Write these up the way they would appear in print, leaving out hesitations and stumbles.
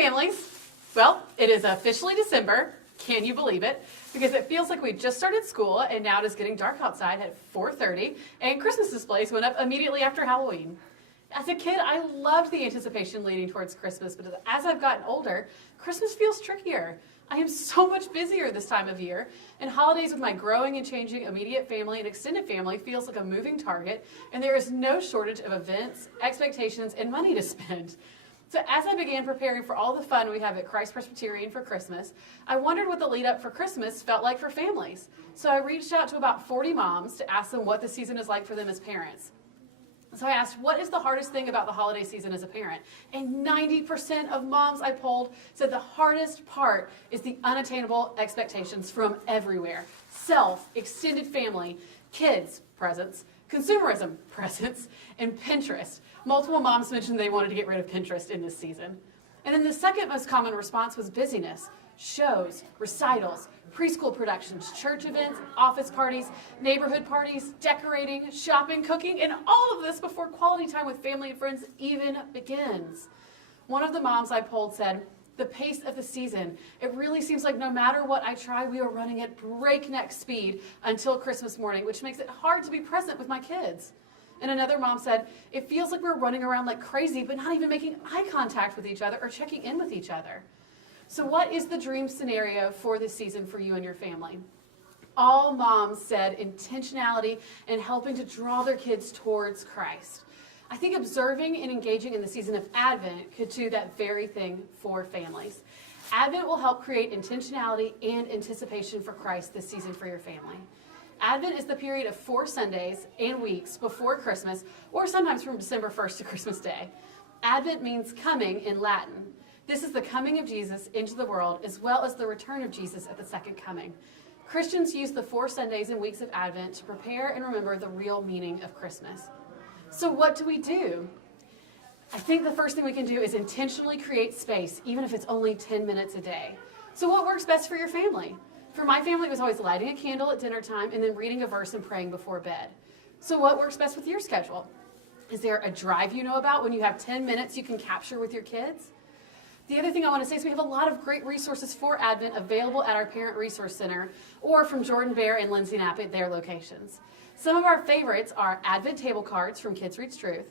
families. Well, it is officially December. Can you believe it? Because it feels like we just started school and now it is getting dark outside at 4:30 and Christmas displays went up immediately after Halloween. As a kid, I loved the anticipation leading towards Christmas, but as I've gotten older, Christmas feels trickier. I am so much busier this time of year, and holidays with my growing and changing immediate family and extended family feels like a moving target, and there is no shortage of events, expectations, and money to spend. So as I began preparing for all the fun we have at Christ Presbyterian for Christmas, I wondered what the lead up for Christmas felt like for families. So I reached out to about 40 moms to ask them what the season is like for them as parents. So I asked, what is the hardest thing about the holiday season as a parent? And 90% of moms I polled said the hardest part is the unattainable expectations from everywhere. Self, extended family, kids, presents, consumerism, presents, and Pinterest. Multiple moms mentioned they wanted to get rid of Pinterest in this season. And then the second most common response was busyness. Shows, recitals, preschool productions, church events, office parties, neighborhood parties, decorating, shopping, cooking, and all of this before quality time with family and friends even begins. One of the moms I polled said, the pace of the season, it really seems like no matter what I try, we are running at breakneck speed until Christmas morning, which makes it hard to be present with my kids. And another mom said, it feels like we're running around like crazy, but not even making eye contact with each other or checking in with each other. So what is the dream scenario for this season for you and your family? All moms said intentionality and helping to draw their kids towards Christ. I think observing and engaging in the season of Advent could do that very thing for families. Advent will help create intentionality and anticipation for Christ this season for your family. Advent is the period of 4 Sundays and weeks before Christmas, or sometimes from December 1st to Christmas Day. Advent means coming in Latin. This is the coming of Jesus into the world, as well as the return of Jesus at the second coming. Christians use the 4 Sundays and weeks of Advent to prepare and remember the real meaning of Christmas. So what do we do? I think the first thing we can do is intentionally create space, even if it's only 10 minutes a day. So what works best for your family? For my family, it was always lighting a candle at dinner time and then reading a verse and praying before bed. So what works best with your schedule? Is there a drive you know about when you have 10 minutes you can capture with your kids? The other thing I want to say is we have a lot of great resources for Advent available at our Parent Resource Center or from Jordan Bear and Lindsay Knapp at their locations. Some of our favorites are Advent table cards from Kids Reads Truth,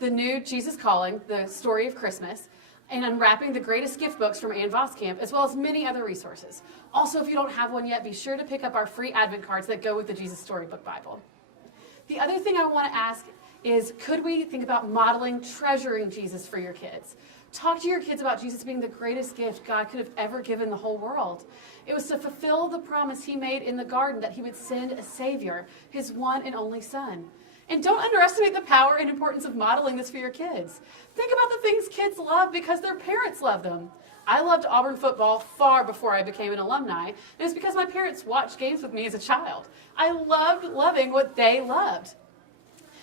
the new Jesus Calling, the story of Christmas, and Unwrapping the Greatest Gift Books from Ann Voskamp, as well as many other resources. Also, if you don't have one yet, be sure to pick up our free Advent cards that go with the Jesus Storybook Bible. The other thing I want to ask is, could we think about modeling, treasuring Jesus for your kids? Talk to your kids about Jesus being the greatest gift God could have ever given the whole world. It was to fulfill the promise he made in the garden that he would send a Savior, his one and only Son. And don't underestimate the power and importance of modeling this for your kids. Think about the things kids love because their parents love them. I loved Auburn football far before I became an alumni, and it's because my parents watched games with me as a child. I loved loving what they loved.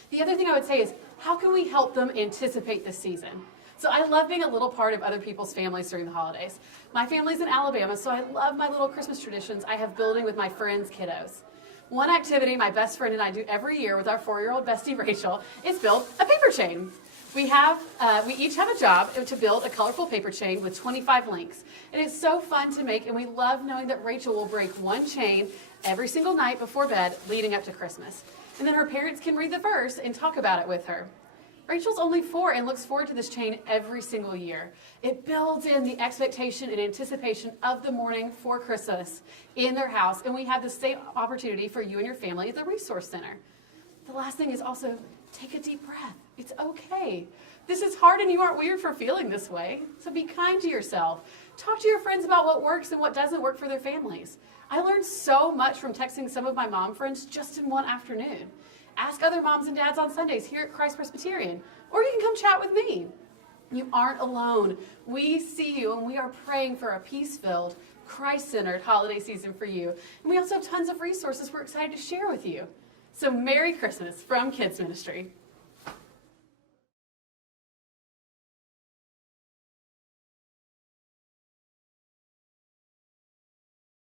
The other thing I would say is, how can we help them anticipate this season? So I love being a little part of other people's families during the holidays. My family's in Alabama, so I love my little Christmas traditions I have building with my friends' kiddos. One activity my best friend and I do every year with our 4-year-old bestie Rachel is build a paper chain. We each have a job to build a colorful paper chain with 25 links. And it's so fun to make, and we love knowing that Rachel will break one chain every single night before bed leading up to Christmas. And then her parents can read the verse and talk about it with her. Rachel's only 4 and looks forward to this chain every single year. It builds in the expectation and anticipation of the morning for Christmas in their house, and we have the same opportunity for you and your family at the Resource Center. The last thing is also take a deep breath. It's okay. This is hard and you aren't weird for feeling this way, so be kind to yourself. Talk to your friends about what works and what doesn't work for their families. I learned so much from texting some of my mom friends just in one afternoon. Ask other moms and dads on Sundays here at Christ Presbyterian, or you can come chat with me. You aren't alone. We see you, and we are praying for a peace-filled, Christ-centered holiday season for you. And we also have tons of resources we're excited to share with you. So Merry Christmas from Kids Ministry.